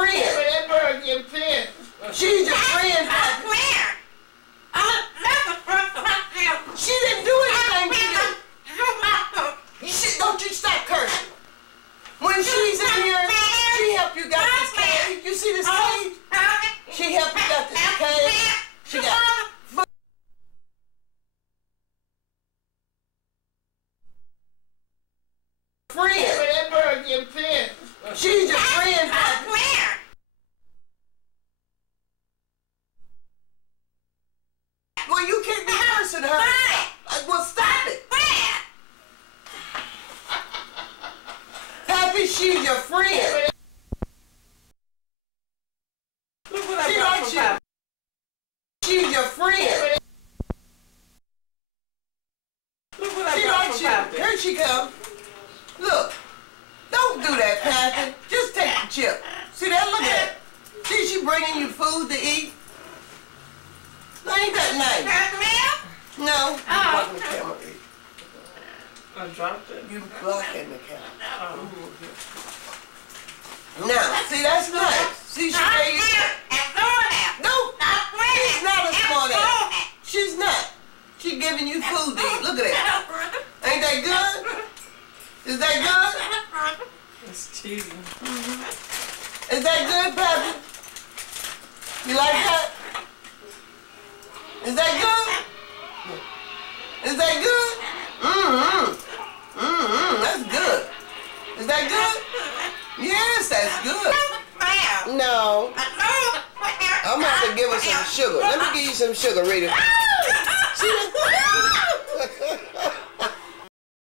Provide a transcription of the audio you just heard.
friend. That bird getting fed. She's your friend, Pappy. She didn't do anything to you. Don't you stop cursing. When she's in here, she helped you got this cage. You see this cage? She helped you got this cage. She got friend. That bird getting fed. She's your friend, Pappy. Well, you can't be cursing her. Well, stop it. Pappy, she's your friend. Look what She I brought likes from you. Pappy. She's your friend. Look what I She brought likes from you. Pappy. Here she comes. Look. Don't do that, Pappy. Just take the chip. See that? Look at it. See, she bringing you food to eat. No, ain't that nice? No. You blocking the camera. I dropped it. You blocking the camera. Now, see, that's nice. See, she gave you... No, she's not a smart ass. She's not. She's giving you food to eat. Look at that. Ain't that good? Is that good? It's cheesy. Is that good, Pappy? You like that? Is that good? Is that good? That's good. Is that good? Yes, that's good. No. I'm gonna have to give her some sugar. Let me give you some sugar, Rita.